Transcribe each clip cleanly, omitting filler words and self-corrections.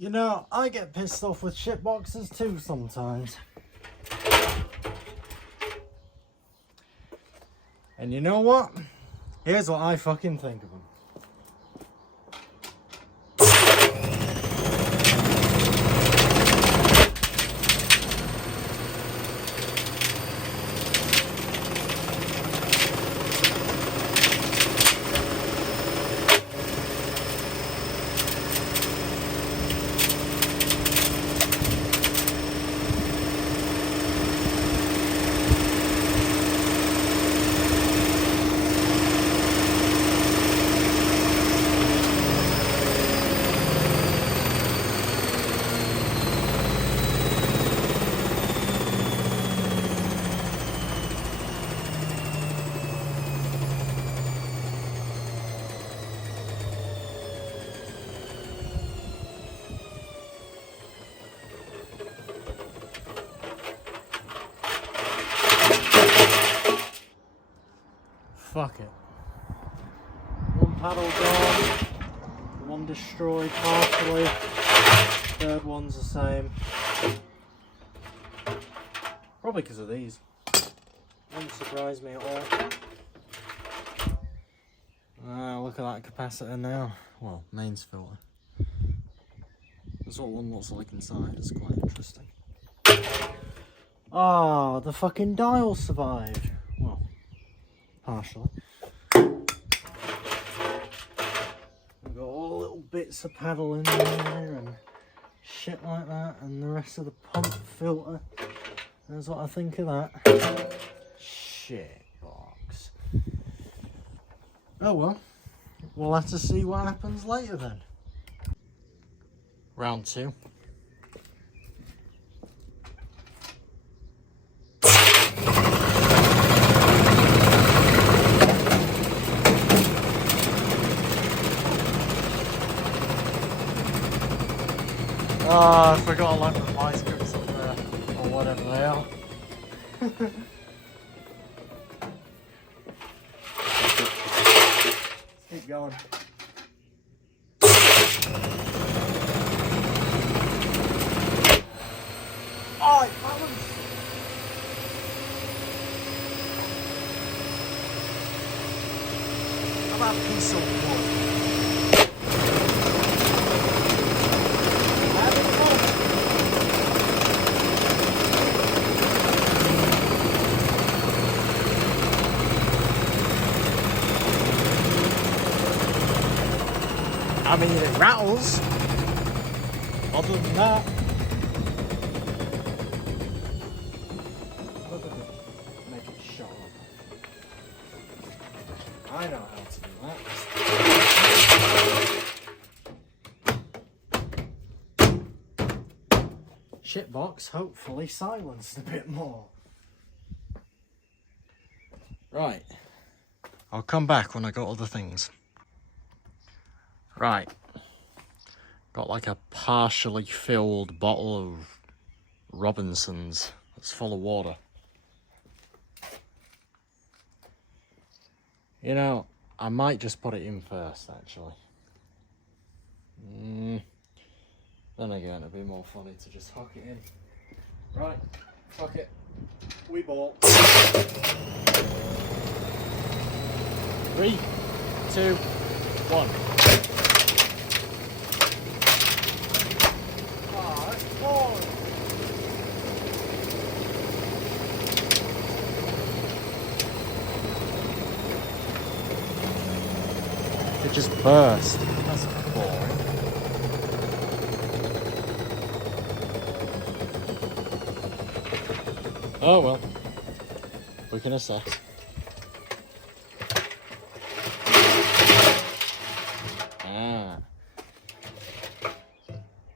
You know, I get pissed off with shit boxes too sometimes. And you know what? Here's what I fucking think of them. Fuck it. One paddle gone, one destroyed partially, third one's the same. Probably because of these. Wouldn't surprise me at all. Look at that capacitor now. Well, mains filter. That's what one looks like inside, it's quite interesting. Ah, the fucking dial survived. Well, partially. We've got all the little bits of paddle in there and shit like that, and the rest of the pump filter. That's what I think of that. Shit box. Oh well, we'll have to see what happens later then. Round 2. Oh, I forgot to load the vice grips up there, or whatever they are. Let's keep going. Oh, it balanced! How about a piece of wood? I mean, it rattles. Other than that, look at it. Make it sharp. I know how to do that. Shitbox, hopefully silenced a bit more. Right. I'll come back when I got other things. Right, got like a partially filled bottle of Robinson's that's full of water. You know, I might just put it in first actually. Then again, it'd be more funny to just hook it in. Right, fuck it, we bought. 3, 2, 1. It just burst. That's boring. Oh well. We can assess.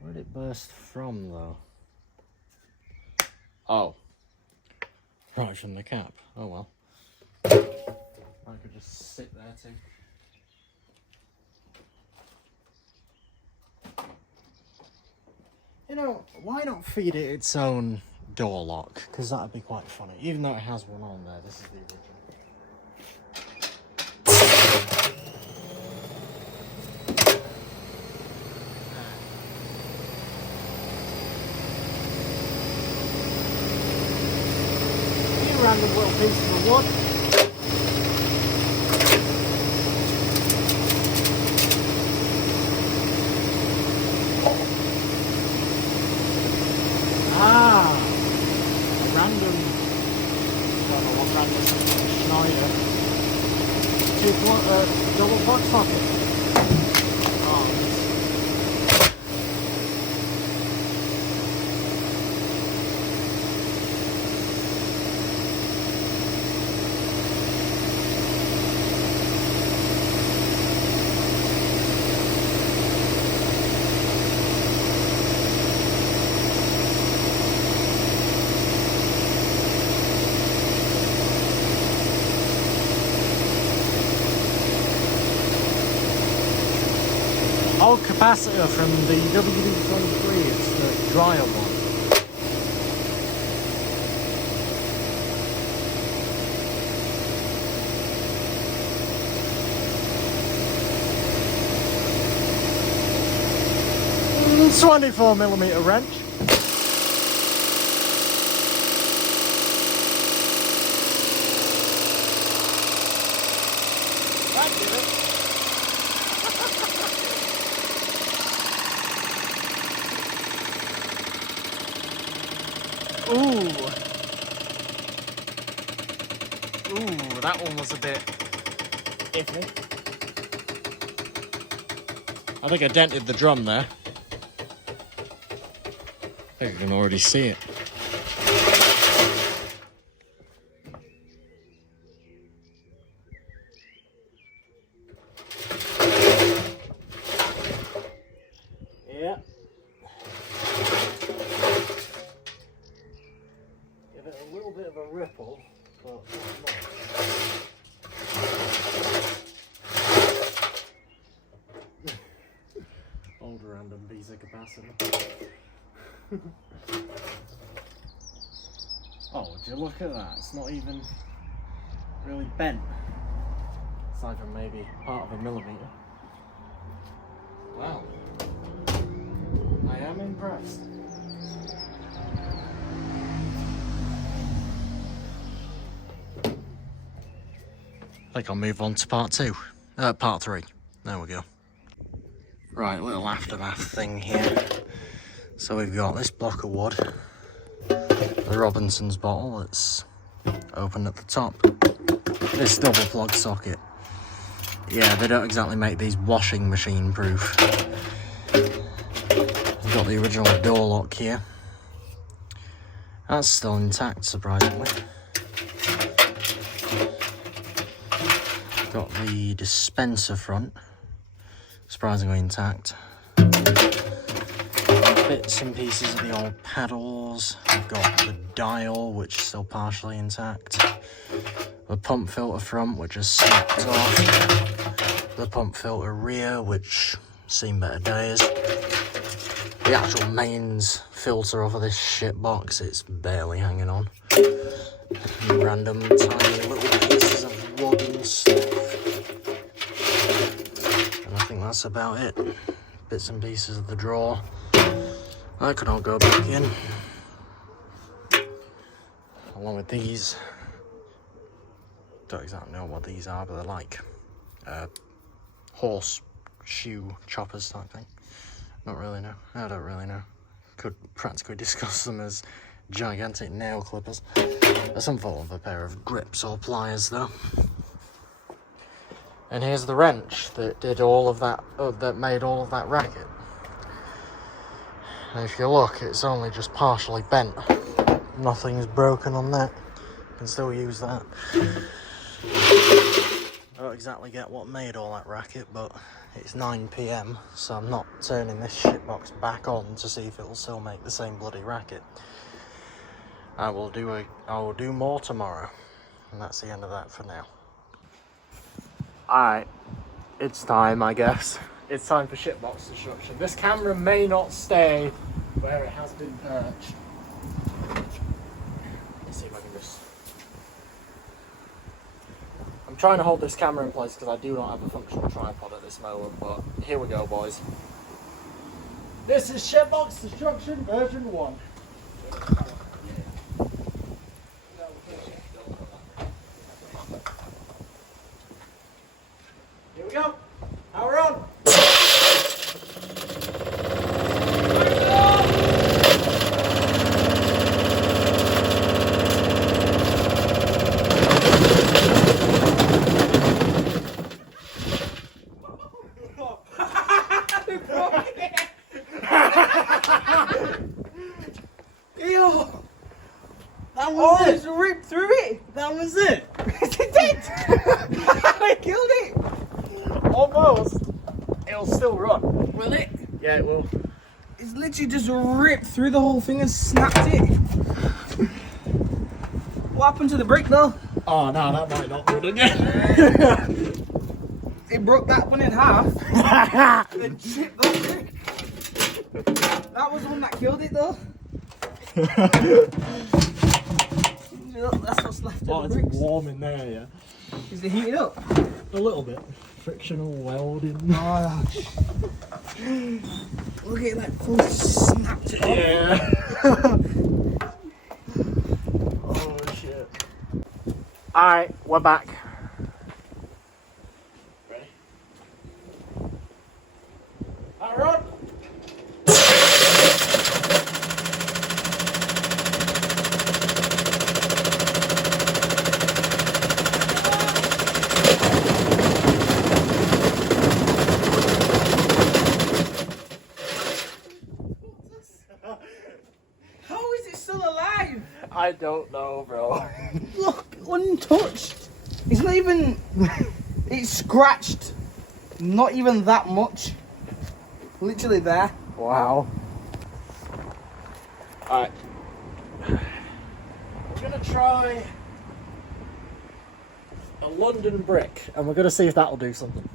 Where did it burst from though? Oh. Right from the cap. Oh well. I could just sit there too. You know, why not feed it its own door lock? Because that'd be quite funny. Even though it has one on there, this is the original. random little pieces of wood. Ah, a random, I don't know what brand this is, Schneider. Double plug socket. Oh, old capacitor from the WD-23, it's the dryer one. Mm, 24mm wrench. That did it. Ooh, that one was a bit iffy. I think I dented the drum there. I think I can already see it. Yeah. Give it a little bit of a ripple, but not much. Old random piece of capacitor. Oh, would you look at that? It's not even really bent. Aside from maybe part of a millimeter. Wow. I am impressed. I think I'll move on to part 3. There we go. Right, little aftermath thing here. So we've got this block of wood, the Robinson's bottle that's open at the top, this double plug socket. Yeah, they don't exactly make these washing machine proof. We've got the original door lock here. That's still intact, surprisingly. Got the dispenser front, surprisingly intact. Bits and pieces of the old paddles. I've got the dial, which is still partially intact. The pump filter front, which has snapped off. The pump filter rear, which seen better days. The actual mains filter off of this shit box, it's barely hanging on. Random tiny little pieces of wood and stuff. And I think that's about it. Bits and pieces of the drawer. That can all go back in. Along with these. Don't exactly know what these are, but they're like horseshoe choppers type thing. Not really know. I don't really know. Could practically discuss them as gigantic nail clippers. Some form of a pair of grips or pliers though. And here's the wrench that did all of that, that made all of that racket. And if you look, it's only just partially bent. Nothing's broken on that. You can still use that. I don't exactly get what made all that racket, but it's 9 PM, so I'm not turning this shitbox back on to see if it will still make the same bloody racket. I will do more tomorrow, and that's the end of that for now. Alright, it's time, I guess. It's time for shitbox destruction. This camera may not stay where it has been perched. Let's see if I can just... I'm trying to hold this camera in place because I do not have a functional tripod at this moment, but here we go, boys. This is shitbox destruction version 1. Ew! That was Oh, it! it's ripped through it! That was it! It did! I killed it! Almost! It'll still run. Will it? Yeah, it will. It's literally just ripped through the whole thing and snapped it. What happened to the brick though? Oh no, that might not run again. It broke that one in half. Then chipped the brick. That was the one that killed it though. That's what's left of Oh, the it's bricks. warm in there, yeah. Is it heated up? A little bit. Frictional welding. Oh, look at it, like full snapped it off. Yeah. Oh shit. Alright, we're back. Ready? Alright, run! How is it still alive? I don't know, bro. Look, untouched. It's not even. It's scratched. Not even that much. Literally there. Wow. Alright. We're gonna try a London brick and we're gonna see if that'll do something.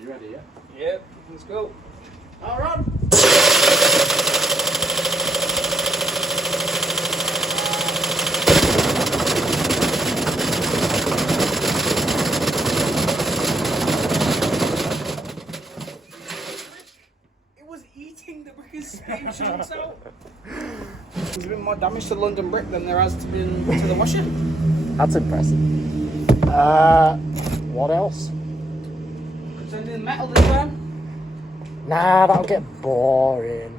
You ready, yeah? Yep, let's go. Alright. It was eating the brick and spitting chunks out. There's been more damage to London brick than there has been to the washer. That's impressive. What else? Send in metal this time. Nah, that'll get boring.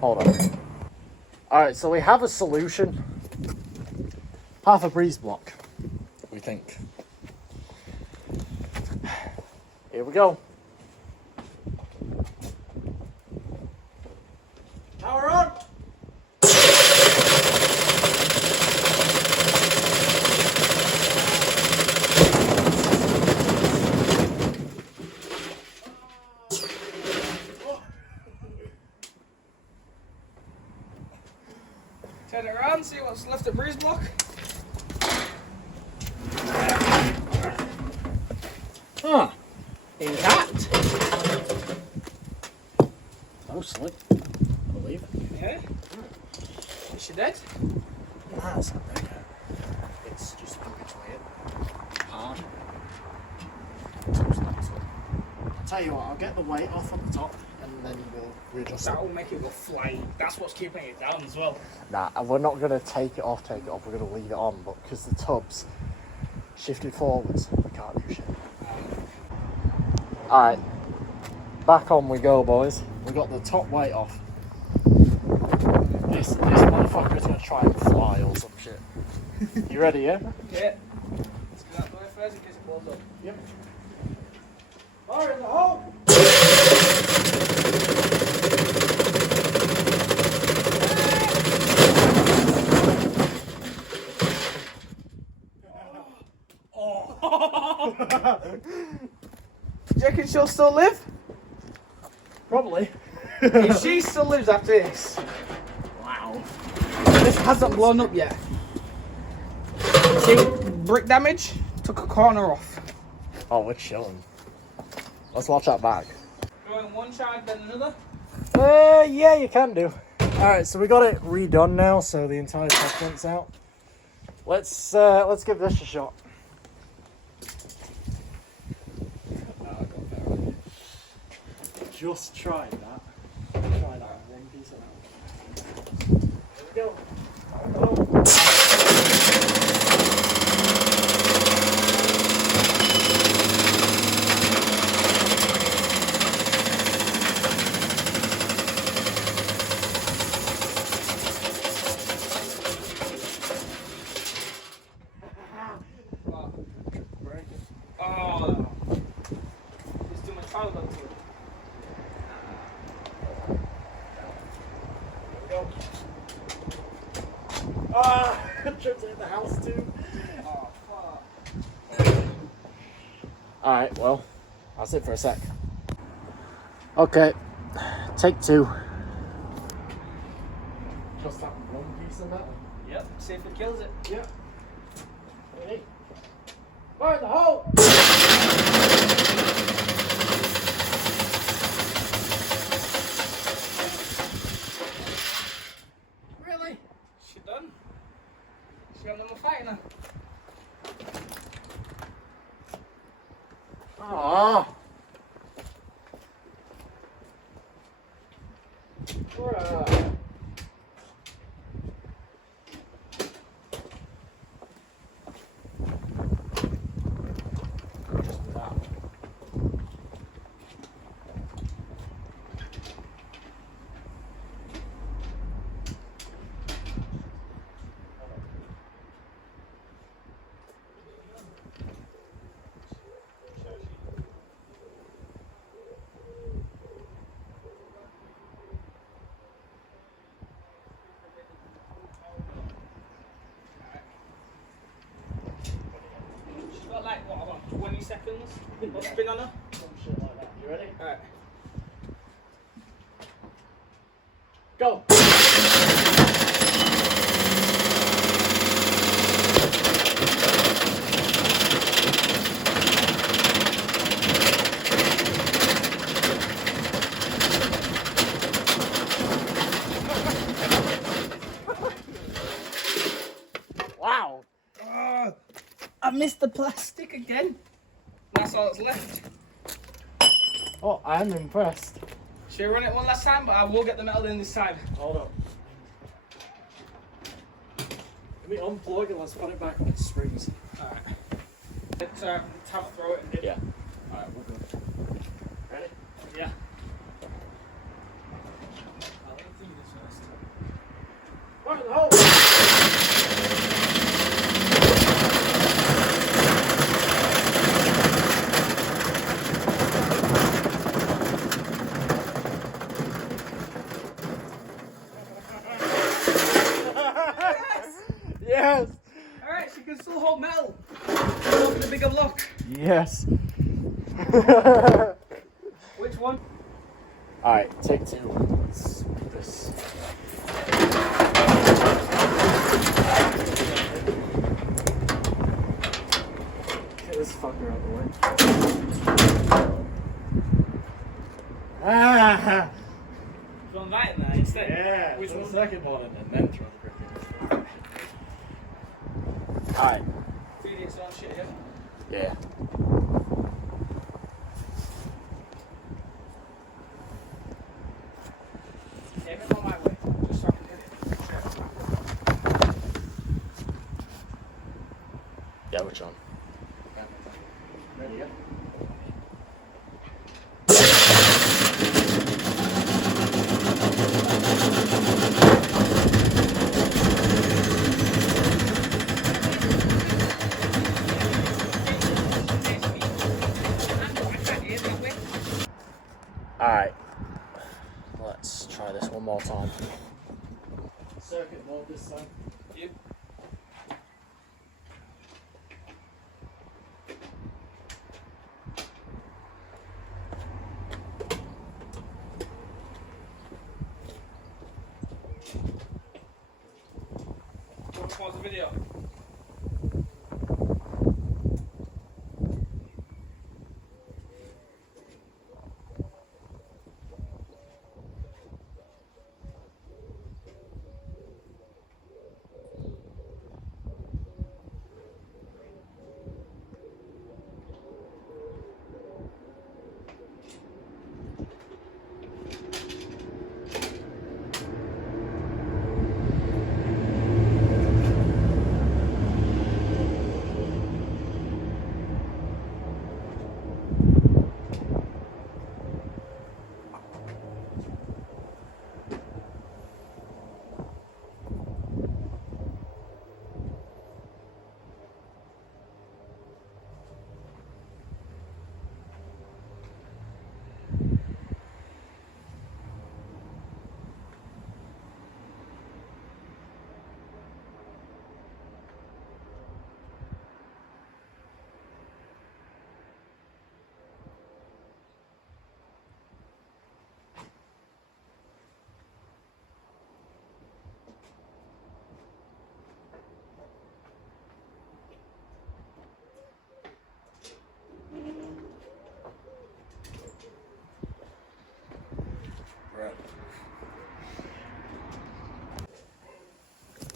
Hold on. Alright, so we have a solution. Half a breeze block, we think. Here we go. Power on! Turn it around, see what's left of breeze block. Huh. Intact. Mostly. I believe it. Yeah. Is she dead? That's not big. It's just habituated. Hard. I'll tell you what, I'll get the weight off on the top and then we'll readjust it. That'll make it go flying. That's what's keeping it down as well. Nah, we're not going to take it off, we're going to leave it on, but because the tub's shifted forwards, we can't do shit. Alright, back on we go, boys. We got the top weight off. This motherfucker's going to try and fly or some shit. You ready, yeah? Yeah. Let's get that way first in case it blows up. Yep. Fire in the hole! Do you reckon she'll still live? Probably. If she still lives after this, Wow. this hasn't blown up yet. See, brick damage, took a corner off. Oh, we're chilling. Let's watch that back. Going one side, then another. Yeah, you can do. Alright, so we got it redone now, so the entire top vent's out. Let's give this a shot. Just tried that. Try that one piece of that. Here we go. Oh, I'll sit for a sec. Okay, take 2. Just that one piece of metal. Yep, see if it kills it. Yep. Ready? Fire in the hole! Really? She done? She got no more fighting her. Ah. Just that. She's got like, what, about 20 seconds? Put spin on her. Some shit like that. You ready? Alright. Go! Wow! I missed the plastic again. That's all that's left. Oh, I'm impressed. Should we run it one last time? But I will get the metal in this time. Hold on. Let me unplug and let's put it back on its springs. Alright. Let's have a throw it and dip. Yeah. Alright, we're good. Ready? Yeah. I'll let you do this first. Fire in the hole! Yes! Alright, she can still hold metal. Open the bigger block. Yes. Which one? Alright, take 2. Let's do this. Get this fucker out of the way. Ah! Throw that in there instead. Yeah, Which the one? second one and then throw the brick in. Alright. Feed its own shit, yeah? Yeah. Aim it on my way, just so I can hit it. Yeah, which one? Ready, yeah? Alright. Let's try this one more time. Circuit mode this time. Yep. Pause the video.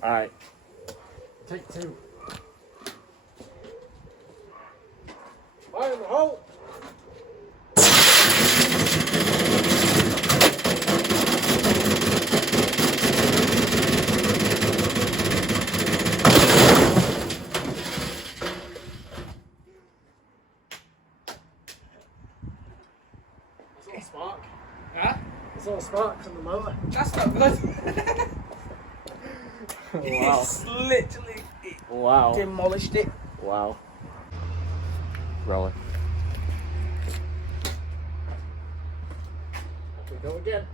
Alright. Take 2. Fire in the hole! That's not a spark. Huh? It's not a spark from the motor. That's not good. Wow. It's literally Wow. demolished it. Wow. Rolling. Up we go again.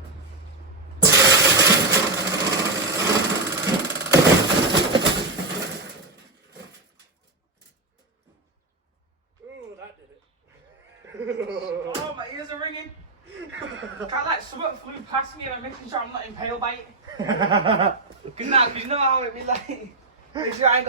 Ooh, that did it. Oh, my ears are ringing. Kind of like something flew past me and I'm making sure I'm not impaled by it. Cause you know how it be like. Make sure I ain't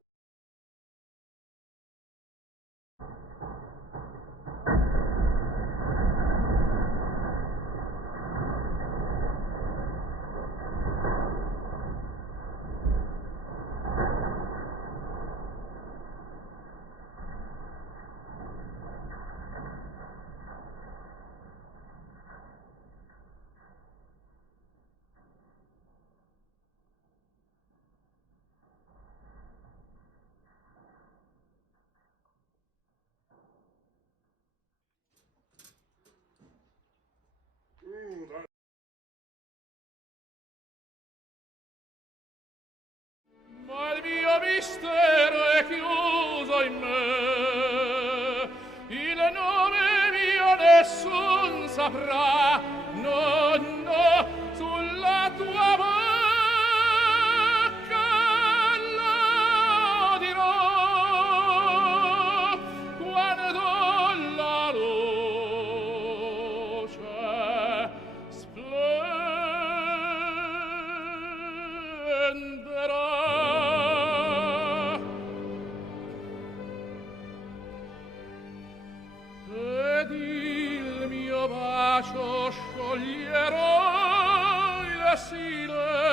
Ma il mio mistero è chiuso in me, il nome mio nessun saprà, no, no, sulla tua bocca lo dirò, quando la luce splenderà. Ed il mio bacio scioglierò il silenzio